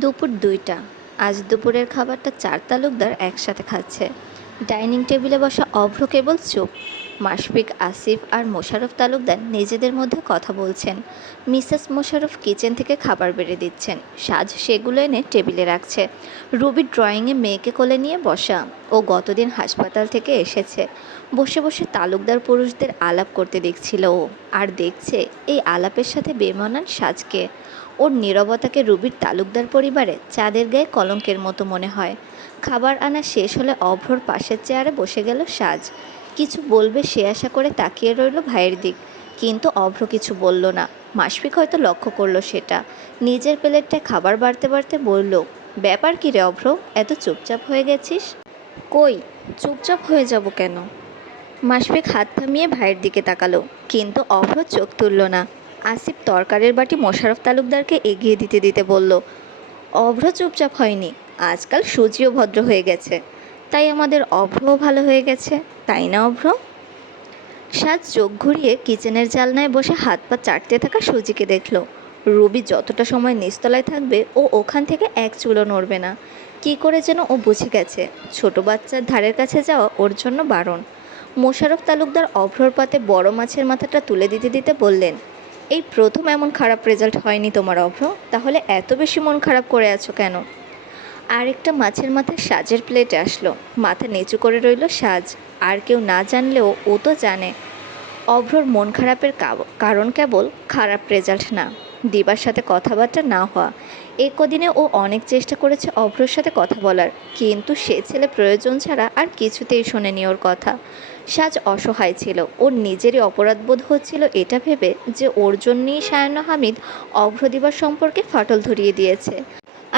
দুপুর ২টা। আজ দুপুরের খাবারটা ৪ তালুকদার একসাথে খাচ্ছে। ডাইনিং টেবিলে বসা অভ্র কেবল চুপ। মাশফিক, আসিফ আর মোশাররফ তালুকদার নিজেদের মধ্যে কথা বলছেন। মিসেস মোশাররফ কিচেন থেকে খাবার বেড়ে দিচ্ছেন। সাজ সেগুলো এনে টেবিলে রাখছে। রুবি ড্রয়িংয়ে মেয়েকে কোলে নিয়ে বসা। ও গতদিন হাসপাতাল থেকে এসেছে। বসে বসে তালুকদার পুরুষদের আলাপ করতে দেখছিল ও। আর দেখছে এই আলাপের সাথে বেমানান সাজকে। ওর নীরবতাকে রুবির তালুকদার পরিবারে চাঁদের গায়ে কলঙ্কের মতো মনে হয়। খাবার আনা শেষ হলে অভ্রর পাশের চেয়ারে বসে গেল সাজ। কিছু বলবে সে আশা করে তাকিয়ে রইল ভাইয়ের দিক, কিন্তু অভ্র কিছু বলল না। মাশফিক হয়তো লক্ষ্য করলো সেটা। নিজের প্লেটটায় খাবার বাড়তে বাড়তে বলল, ব্যাপার কী রে অভ্র, এত চুপচাপ হয়ে গেছিস? কই, চুপচাপ হয়ে যাব কেন? মাশফিক হাত থামিয়ে ভাইয়ের দিকে তাকালো, কিন্তু অভ্র চোখ তুলল না। আসিফ তরকারির বাটি মোশাররফ তালুকদারকে এগিয়ে দিতে দিতে বলল, অভ্র চুপচাপ হয়নি, আজকাল সুজিও ভদ্র হয়ে গেছে। তাই আমাদের অভ্রও ভালো হয়ে গেছে, তাই না অভ্র? সাজ চোখ ঘুরিয়ে কিচেনের জালনায় বসে হাত পা চাটতে থাকা সুজিকে দেখল। রুবি যতটা সময় নিচতলায় থাকবে ও ওখান থেকে এক চুলও নড়বে না। কি করে যেন ও বুঝে গেছে ছোট বাচ্চার ধারের কাছে যাওয়া ওর জন্য বারণ। মোশাররফ তালুকদার অভ্রর পাতে বড় মাছের মাথাটা তুলে দিতে দিতে বললেন, এই প্রথম এমন খারাপ রেজাল্ট হয়নি তোমার অভ্র, তাহলে এত বেশি মন খারাপ করে আছো কেন? আরেকটা মাছের মাথা সাজের প্লেটে আসলো। মাথা নিচু করে রইল সাজ। আর কেউ না জানলেও ও তো জানে। অভ্রর মন খারাপের কারণ কেবল খারাপ রেজাল্ট না, দিবার সাথে কথাবার্তা না হওয়া। এ কদিনে ও অনেক চেষ্টা করেছে অভ্রর সাথে কথা বলার, কিন্তু সে ছেলে প্রয়োজন ছাড়া আর কিছুতেই শোনেনি ওর কথা। সাজ অসহায় ছিল, ওর নিজেরই অপরাধবোধ হচ্ছিল এটা ভেবে যে ওর জন্যই সায়ান্ন হামিদ অভ্র দিবার সম্পর্কে ফাটল ধরিয়ে দিয়েছে।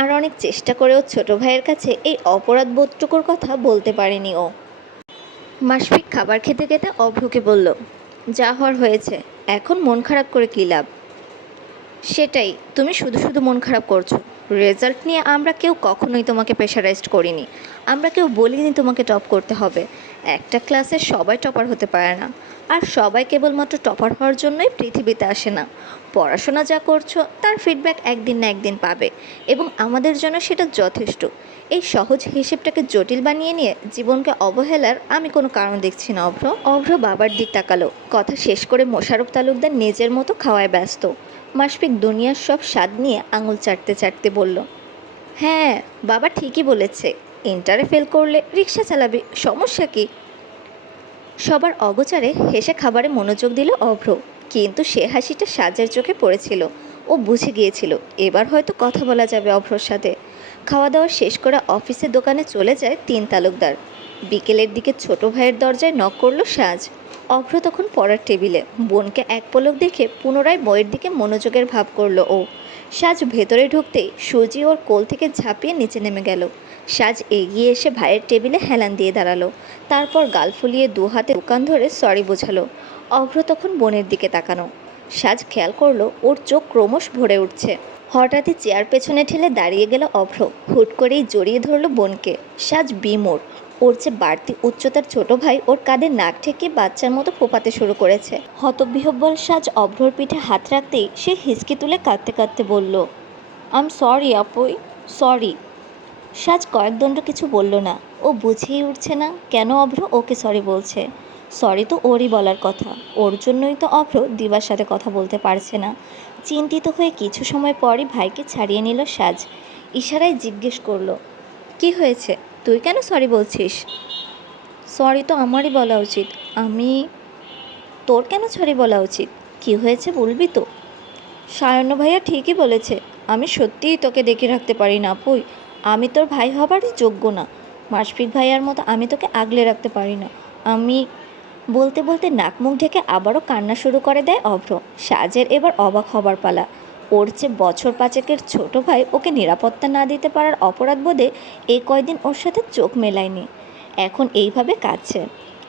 আর অনেক চেষ্টা করেও ছোট ভাইয়ের কাছে এই অপরাধবোধটুকুর কথা বলতে পারেনি ও। মাশফিক খাবার খেতে খেতে অভ্রকে বলল, যা হওয়ার হয়েছে, এখন মন খারাপ করে কী লাভ? সেটাই, তুমি শুধু শুধু মন খারাপ করছো। রেজাল্ট নিয়ে আমরা কেউ কখনোই তোমাকে প্রেশারাইজড করিনি। আমরা কেউ বলিনি তোমাকে টপ করতে হবে। একটা ক্লাসে সবাই টপার হতে পারে না। আর সবাই কেবলমাত্র টপার হওয়ার জন্যই পৃথিবীতে আসে না। পড়াশোনা যা করছো তার ফিডব্যাক একদিন না একদিন পাবে, এবং আমাদের জন্য সেটা যথেষ্ট। এই সহজ হিসেবটাকে জটিল বানিয়ে নিয়ে জীবনকে অবহেলার আমি কোনো কারণ দেখছি না অভ্র। অভ্র বাবার দিক তাকালো। কথা শেষ করে মোশাররফ তালুকদার নিজের মতো খাওয়ায় ব্যস্ত। মাশফিক দুনিয়ার সব স্বাদ নিয়ে আঙুল চাটতে চাটতে বলল, হ্যাঁ, বাবা ঠিকই বলেছে, ইন্টারে ফেল করলে রিক্সা চালাবে, সমস্যা কি? সবার অগোচরে হেসে খাবারে মনোযোগ দিল অভ্র, কিন্তু সে হাসিটা সাজের চোখে পড়েছিল। ও বুঝে গিয়েছিল এবার হয়তো কথা বলা যাবে অভ্রর সাথে। খাওয়া দাওয়া শেষ করে অফিসের দোকানে চলে যায় ৩ তালুকদার। বিকেলের দিকে ছোট ভাইয়ের দরজায় নক করলো সাজ। অভ্র তখন পড়ার টেবিলে। বোনকে এক পলক দেখে পুনরায় বইয়ের দিকে মনোযোগের ভাব করলো ও। সাজ ভেতরে ঢুকতেই সুজি ওর কোল থেকে ঝাঁপিয়ে নিচে নেমে গেল। সাজ এগিয়ে এসে ভাইয়ের টেবিলে হেলান দিয়ে দাঁড়ালো। তারপর গাল ফুলিয়ে দু হাতে দোকান ধরে সরি বোঝালো। অভ্র তখন বোনের দিকে তাকানো। সাজ খেয়াল করলো ওর চোখ ক্রমশ ভরে উঠছে। হঠাৎই চেয়ার পেছনে ঠেলে দাঁড়িয়ে গেল অভ্র। হুট করেই জড়িয়ে ধরলো বোনকে। সাজ বিমোর। ওর চেয়ে বাড়তি উচ্চতার ছোট ভাই ওর কাঁধে নাক ঠেকিয়ে বাচ্চার মতো ফোপাতে শুরু করেছে। হতবিহ্বল সাজ অভ্রর পিঠে হাত রাখতেই সে হিসকি তুলে কাঁদতে কাঁদতে বলল, আম সরি আপুই, সরি। সাজ কয়েকদণ্ড কিছু বলল না। ও বুঝেই উঠছে না কেন অভ্র ওকে সরি বলছে। সরি তো ওরই বলার কথা, ওর জন্যই তো অভ্র দিবার সাথে কথা বলতে পারছে না। চিন্তিত হয়ে কিছু সময় পরই ভাইকে ছাড়িয়ে নিল সাজ। ইশারায় জিজ্ঞেস করলো, কি হয়েছে, তুই কেন সরি বলছিস? সরি তো আমারই বলা উচিত। আমি? তোর কেন সরি বলা উচিত? কি হয়েছে বলবি তো? সায়ন্য ভাইয়া ঠিকই বলেছে, আমি সত্যিই তোকে দেখে রাখতে পারি না আপুই। আমি তোর ভাই হবারই যোগ্য না। মাশফিক ভাইয়ার মতো আমি তোকে আগলে রাখতে পারি না। আমি বলতে বলতে নাক মুখ ঢেকে আবারও কান্না শুরু করে দেয় অভ্র। সাজের এবার অবাক হবার পালা। ওর চেয়ে বছর পাঁচেকের ছোট ভাই ওকে নিরাপত্তা না দিতে পারার অপরাধবোধে এই কয়দিন ওর সাথে চোখ মেলায়নি, এখন এইভাবে কাঁদছে।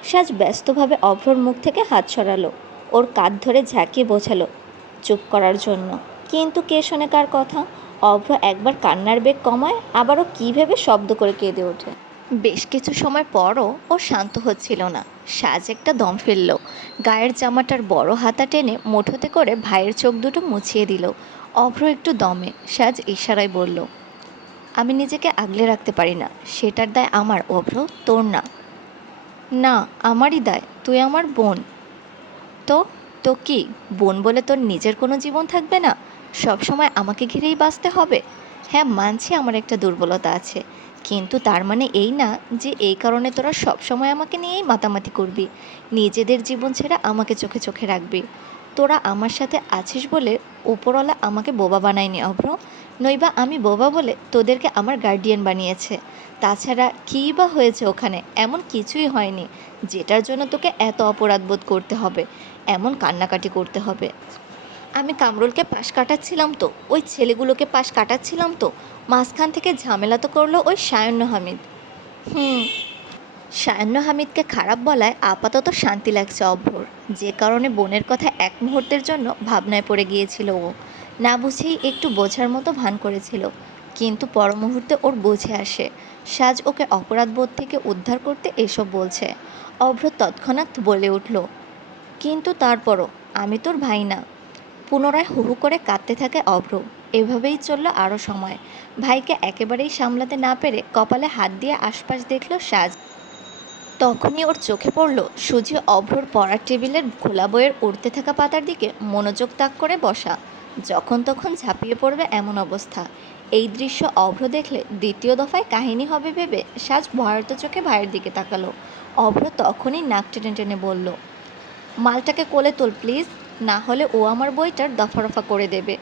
সাজ ব্যস্তভাবে অভ্রর মুখ থেকে হাত সরালো। ওর কাঁধ ধরে ঝাঁকিয়ে বোঝালো চুপ করার জন্য, কিন্তু কে শোনে কার কথা? অভ্র একবার কান্নার বেগ কমায়, আবারও কী ভেবে শব্দ করে কেঁদে ওঠে। বেশ কিছু সময় পরও ও শান্ত হচ্ছিল না। সাজ একটা দম ফেলল। গায়ের জামাটার বড় হাতা টেনে মুঠোতে করে ভাইয়ের চোখ দুটো মুছিয়ে দিল। অভ্র একটু দমে। সাজ ইশারায় বলল, আমি নিজেকে আগলে রাখতে পারি না, সেটার দায় আমার অভ্র, তোর না। না, আমারই দায়, তুই আমার বোন। তো তো কি, বোন বলে তোর নিজের কোনো জীবন থাকবে না? সব সময় আমাকে ঘিরেই বাঁচতে হবে? হ্যাঁ, মানছি আমার একটা দুর্বলতা আছে, কিন্তু তার মানে এই না যে এই কারণে তোরা সব সময় আমাকে নিয়েই মাতামাতি করবি, নিজেদের জীবন ছেড়ে আমাকে চোখে চোখে রাখবি। তোরা আমার সাথে আছিস বলে ওপরওয়ালা আমাকে বোবা বানায়নি অভ্র, নইবা আমি বোবা বলে তোদেরকে আমার গার্ডিয়ান বানিয়েছে। তাছাড়া কী বা হয়েছে ওখানে? এমন কিছুই হয়নি যেটার জন্য তোকে এত অপরাধবোধ করতে হবে, এমন কান্নাকাটি করতে হবে। আমি কামরুলকে পাশ কাটাচ্ছিলাম তো, ওই ছেলেগুলোকে পাশ কাটাচ্ছিলাম তো, মাঝখান থেকে ঝামেলা তো করলো ওই সায়ন্য হামিদ। হুম। সায়ান্ন হামিদকে খারাপ বলায় আপাতত শান্তি লাগছে অভ্রর, যে কারণে বোনের কথা এক মুহূর্তের জন্য ভাবনায় পড়ে গিয়েছিল ও। না বুঝেই একটু বোঝার মতো ভান করেছিল, কিন্তু পর মুহূর্তে ওর বুঝে আসে সাজ ওকে অপরাধবোধ থেকে উদ্ধার করতে এসব বলছে। অভ্র তৎক্ষণাৎ বলে উঠল, কিন্তু তারপরও আমি তোর ভাই না। পুনরায় হু হু করে কাঁদতে থাকে অভ্র। এভাবেই চলল আরও সময়। ভাইকে একেবারেই সামলাতে না পেরে কপালে হাত দিয়ে আশপাশ দেখল সাজ। তখনই ওর চোখে পড়ল সুজি অভ্রর পড়ার টেবিলের খোলা বইয়ের উড়তে থাকা পাতার দিকে মনোযোগ তাক করে বসা, যখন তখন ঝাঁপিয়ে পড়বে এমন অবস্থা। এই দৃশ্য অভ্র দেখলে দ্বিতীয় দফায় কাহিনী হবে ভেবে সাজ ভয়ার্ত চোখে ভাইয়ের দিকে তাকালো। অভ্র তখনই নাক টেনে টেনে বলল, মালটাকে কোলে তোল প্লিজ, না হলে ও আমার বইটার দফা রফা করে দেবে।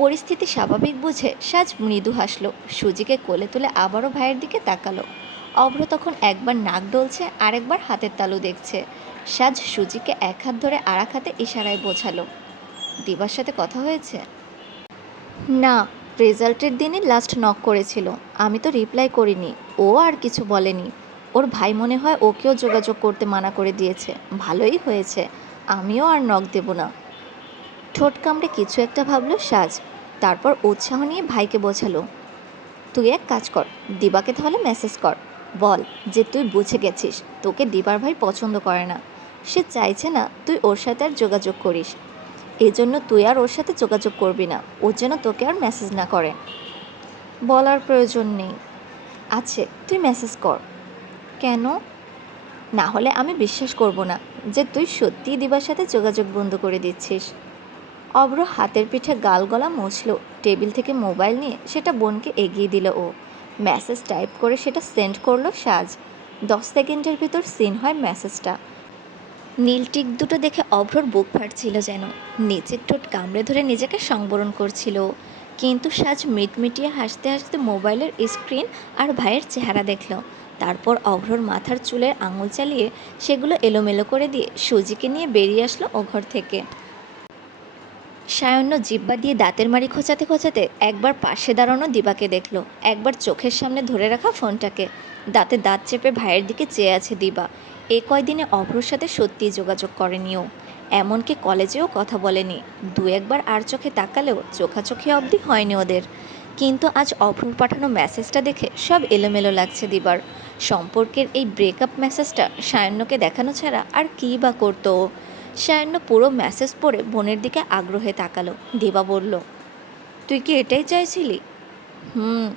পরিস্থিতি স্বাভাবিক বুঝে সাজ মৃদু হাসল, সুজিকে কোলে তুলে আবারও ভাইয়ের দিকে তাকালো। অভ্র তখন একবার নাক ডলছে, আরেকবার হাতের তালু দেখছে। সাজ সুজিকে এক হাত ধরে আর এক হাতে ইশারায় বোঝালো, দিবার সাথে কথা হয়েছে? না, রেজাল্টের দিনই লাস্ট নক করেছিল, আমি তো রিপ্লাই করিনি। ও আর কিছু বলেনি। ওর ভাই মনে হয় ওকেও যোগাযোগ করতে মানা করে দিয়েছে। ভালোই হয়েছে, আমিও আর নক দেব না। ঠোঁট কামড়ে কিছু একটা ভাবল সাজ, তারপর উৎসাহ নিয়ে ভাইকে বোঝালো, তুই এক কাজ কর, দিবাকে তাহলে মেসেজ কর, বল যে তুই বুঝে গেছিস তোকে দিবার ভাই পছন্দ করে না, সে চাইছে না তুই ওর সাথে আর যোগাযোগ করিস, এজন্য তুই আর ওর সাথে যোগাযোগ করবি না, ও যেন তোকে আর মেসেজ না করে। বলার প্রয়োজন নেই। আছে, তুই মেসেজ কর। কেন? না হলে আমি বিশ্বাস করব না যে তুই সত্যিই দিবার সাথে যোগাযোগ বন্ধ করে দিচ্ছিস। অভ্র হাতের পিঠে গাল গলা মুছল, টেবিল থেকে মোবাইল নিয়ে সেটা বোনকে এগিয়ে দিল ও। মেসেজ টাইপ করে সেটা সেন্ড করলো সাজ। 10 সেকেন্ডের ভিতর সিন হয় মেসেজটা। নীল টিক দুটো দেখে অভ্রর বুক ফাটছিল যেন, নিচের ঠোঁট কামড়ে ধরে নিজেকে সংবরণ করছিল। কিন্তু সাজ মিটমিটিয়ে হাসতে হাসতে মোবাইলের স্ক্রিন আর ভাইয়ের চেহারা দেখল। তারপর অভ্রর মাথার চুলের আঙুল চালিয়ে সেগুলো এলোমেলো করে দিয়ে সুজিকে নিয়ে বেরিয়ে আসলো ও ঘর থেকে। সায়ন্য জিহ্বা দিয়ে দাঁতের মাড়ি খোঁচাতে খোঁচাতে একবার পাশে দাঁড়ানো দিবাকে দেখল, একবার চোখের সামনে ধরে রাখা ফোনটাকে। দাঁতে দাঁত চেপে ভাইয়ের দিকে চেয়ে আছে দিবা। এ কয়দিনে অভ্রর সাথে সত্যিই যোগাযোগ করেনি ও, এমনকি কলেজেও কথা বলেনি। দু একবার আর চোখে তাকালেও চোখাচোখি অবধি হয়নি ওদের। কিন্তু আজ অভ্রর পাঠানো মেসেজটা দেখে সব এলোমেলো লাগছে দিবার। সম্পর্কের এই ব্রেকআপ মেসেজটা সায়ন্যকে দেখানো ছাড়া আর কী বা করতো ও। সায়ন্য পুরো মেসেজ পড়ে বোনের দিকে আগ্রহে তাকালো। দিবা বলল, তুই কি এটাই চাইছিলি? হুম।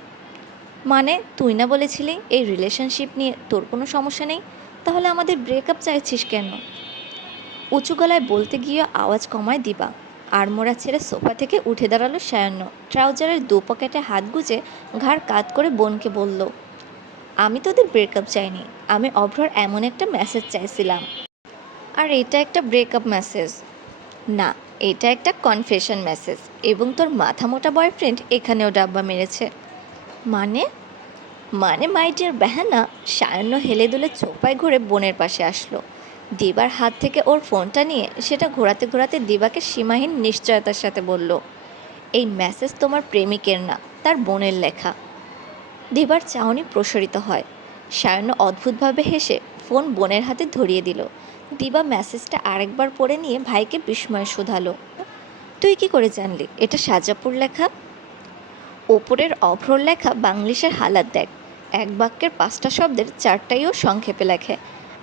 মানে তুই না বলেছিলি এই রিলেশনশিপ নিয়ে তোর কোনো সমস্যা নেই, তাহলে আমাদের ব্রেকআপ চাইছিস কেন? উঁচু গলায় বলতে গিয়ে আওয়াজ কমায় দিবা। আড়মোড়া ছেড়ে সোফা থেকে উঠে দাঁড়ালো সায়ন্য, ট্রাউজারের দু পকেটে হাত গুজে ঘাড় কাত করে বোনকে বলল, আমি তোদের ব্রেকআপ চাইনি, আমি অভ্রর এমন একটা মেসেজ চাইছিলাম। আর এটা একটা ব্রেকআপ মেসেজ না, এটা একটা কনফেশন মেসেজ, এবং তোর মাথা মোটা বয়ফ্রেন্ড এখানেও ডাব্বা মেরেছে। মানে? মানে মাই ডিয়ার বেহানা। সায়ন্য হেলে দুলে চোপায় ঘুরে বোনের পাশে আসলো। দিবার হাত থেকে ওর ফোনটা নিয়ে সেটা ঘোরাতে ঘোরাতে দিবাকে সীমাহীন নিশ্চয়তার সাথে বলল, এই মেসেজ তোমার প্রেমিকের না, তার বোনের লেখা। দিবার চাহনি প্রসারিত হয়। সায়ন্য অদ্ভুতভাবে হেসে ফোন বোনের হাতে ধরিয়ে দিল। দিবা মেসেজটা আরেকবার পড়ে নিয়ে ভাইকে বিস্ময়ে শুধালো, তুই কি করে জানলি এটা সাজাপুর লেখা? ওপরের অভ্রর লেখা বাংলিশের হালাত দেখ, এক বাক্যের 5টা শব্দের 4টাইও সংক্ষেপে লেখে,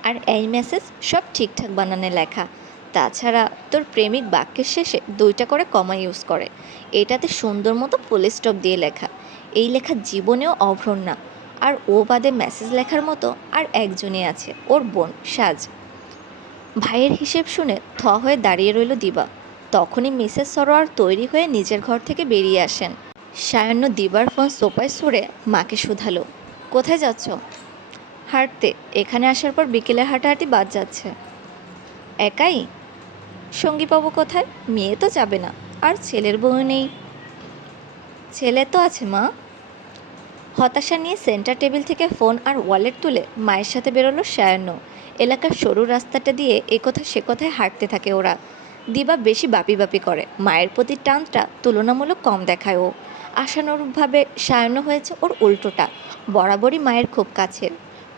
আর এই মেসেজ সব ঠিকঠাক বানানে লেখা। তাছাড়া তোর প্রেমিক বাক্যের শেষে 2টা করে কমা ইউজ করে, এটাতে সুন্দর মতো ফুল স্টপ দিয়ে লেখা। এই লেখা জীবনেও অভ্রণ না। আর ও বাদে মেসেজ লেখার মতো আর একজনই আছে, ওর বোন সাজ। ভাইয়ের হিসেব শুনে হয়ে দাঁড়িয়ে রইল দিবা। তখনই মিসেস সরোয়ার তৈরি হয়ে নিজের ঘর থেকে বেরিয়ে আসেন। সায়ান্ন দিবার ফোন সোফায় সরে মাকে শুধালো, কোথায় যাচ্ছ? হাঁটতে। এখানে আসার পর বিকেলে হাঁটাহাঁটি বাদ যাচ্ছে। একাই? সঙ্গী পাবো কোথায়? মেয়ে তো যাবে না, আর ছেলের বউ নেই। ছেলে তো আছে মা। হতাশা নিয়ে সেন্টার টেবিল থেকে ফোন আর ওয়ালেট তুলে মায়ের সাথে বেরোলো সায়ান্ন। এলাকার সরু রাস্তাটা দিয়ে একথা সে কথায় হাঁটতে থাকে ওরা। দিবা বেশি বাপি বাপি করে, মায়ের প্রতি টানটা তুলনামূলক কম দেখায় ও। আশানুরূপভাবে সায়ান্ন হয়েছে ওর উল্টোটা, বরাবরই মায়ের খুব কাছের।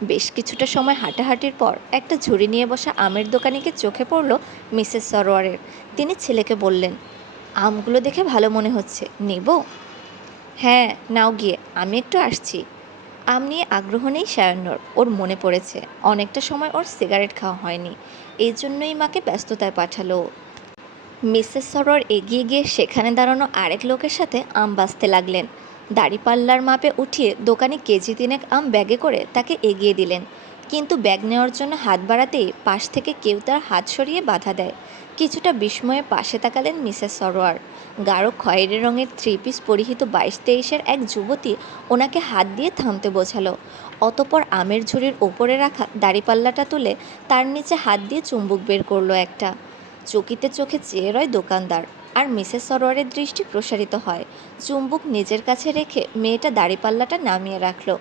বেশ কিছুটা সময় হাঁটাহাঁটির পর একটা ঝুড়ি নিয়ে বসা আমের দোকানিকে চোখে পড়ল মিসেস সরোয়ারের। তিনি ছেলেকে বললেন, আমগুলো দেখে ভালো মনে হচ্ছে, নেব? হ্যাঁ নাও গিয়ে, আমি একটু আসছি। আম নিয়ে আগ্রহ নেই সায়ান্নর। ওর মনে পড়েছে অনেকটা সময় ওর সিগারেট খাওয়া হয়নি, এই জন্যই মাকে ব্যস্ততায় পাঠালো। মিসেস সরোয়ার এগিয়ে গিয়ে সেখানে দাঁড়ানো আরেক লোকের সাথে আম বাছতে লাগলেন। দাড়িপাল্লার মাপে উঠিয়ে দোকানি কেজি তিনেক আম ব্যাগে করে তাকে এগিয়ে দিলেন। কিন্তু ব্যাগ নেওয়ার জন্য হাত বাড়াতেই পাশ থেকে কেউ তার হাত সরিয়ে বাধা দেয়। কিছুটা বিস্ময়ে পাশে তাকালেন মিসেস সরোয়ার। গাঢ় খয়েরি রঙের থ্রি পিস পরিহিত 22-23-এর এক যুবতী ওনাকে হাত দিয়ে থামতে বোঝালো। অতপর আমের ঝুড়ির ওপরে রাখা দাড়িপাল্লাটা তুলে তার নিচে হাত দিয়ে চুম্বুক বের করলো একটা। চকিতে চোখে চেয়ে রয় দোকানদার, আর মিসেস সরোয়ারের দৃষ্টি প্রসারিত হয়। চুম্বুক নিজের কাছে রেখে মেয়েটা দাড়িপাল্লাটা নামিয়ে রাখলো।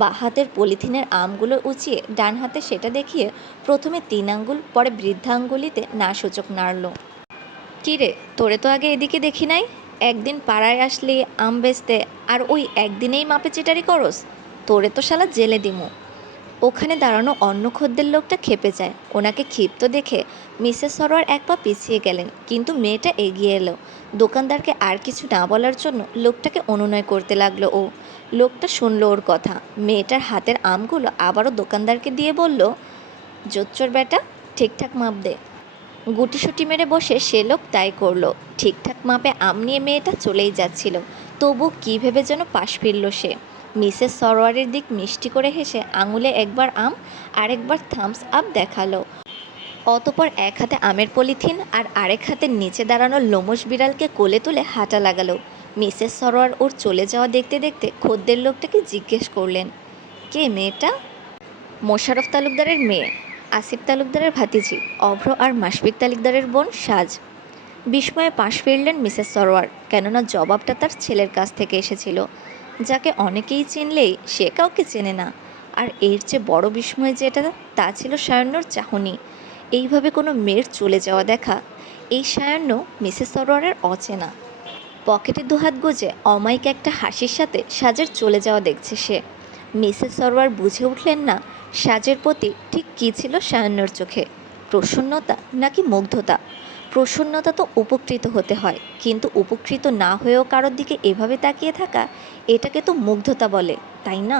বাঁ হাতের পলিথিনের আমগুলো উঁচিয়ে ডান হাতে সেটা দেখিয়ে প্রথমে 3 আঙ্গুল, পরে বৃদ্ধাঙ্গুলিতে না সূচক নাড়ল। কিরে, তোরে তো আগে এদিকে দেখি নাই। একদিন পাড়ায় আসলি আম বেচতে, আর ওই একদিনেই মাপে চিটারি করস? তোরে তো শালা জেলে দিমু। ওখানে দাঁড়ানো অন্য খদ্দের লোকটা ক্ষেপে যায়। ওনাকে ক্ষিপ্ত দেখে মিসেস সরোয়ার এক পা পিছিয়ে গেলেন, কিন্তু মেয়েটা এগিয়ে এলো। দোকানদারকে আর কিছু না বলার জন্য লোকটাকে অনুনয় করতে লাগলো ও। লোকটা শুনলো ওর কথা। মেয়েটার হাতের আমগুলো আবারও দোকানদারকে দিয়ে বলল, জোচ্চোর বেটা, ঠিকঠাক মাপ দে। গুটিসুটি মেরে বসে সে লোক তাই করলো। ঠিকঠাক মাপে আম নিয়ে মেয়েটা চলেই যাচ্ছিল, তবু কী ভেবে যেন পাশ ফিরল সে। মিসেস সরোয়ারের দিক মিষ্টি করে হেসে আঙুলে একবার আম, আরেকবার থামস আপ দেখালো। অতপর এক হাতে আমের পলিথিন আর আরেক হাতে নিচে দাঁড়ানো লোমশ বিড়ালকে কোলে তুলে হাঁটা লাগালো। মিসেস সরোয়ার ওর চলে যাওয়া দেখতে দেখতে খদ্দের লোকটাকে জিজ্ঞেস করলেন, কে মেয়েটা? মোশাররফ তালুকদারের মেয়ে, আসিফ তালুকদারের ভাতিজি, অভ্র আর মাসফিক তালুকদারের বোন সাজ। বিস্ময়ে পাশ ফিরলেন মিসেস সরোয়ার, কেননা জবাবটা তার ছেলের কাছ থেকে এসেছিল, যাকে অনেকেই চিনলেই সে কাউকে চেনে না। আর এর চেয়ে বড় বিস্ময় যেটা, তা ছিল সায়ান্নর চাহনি। এইভাবে কোনো মেয়ের চলে যাওয়া দেখা, এই সায়ান্ন মিসেস সরোয়ারের অচেনা। পকেটে দুহাত গুজে অমায়িক একটা হাসির সাথে সাজের চলে যাওয়া দেখছে সে। মিসেস সরোয়ার বুঝে উঠলেন না সাজের প্রতি ঠিক কী ছিল সায়ান্নর চোখে, প্রসন্নতা নাকি মুগ্ধতা। প্রসন্নতা তো উপকৃত হতে হয়, কিন্তু উপকৃত না হয়েও কারোর দিকে এভাবে তাকিয়ে থাকা, এটাকে তো মুগ্ধতা বলে, তাই না?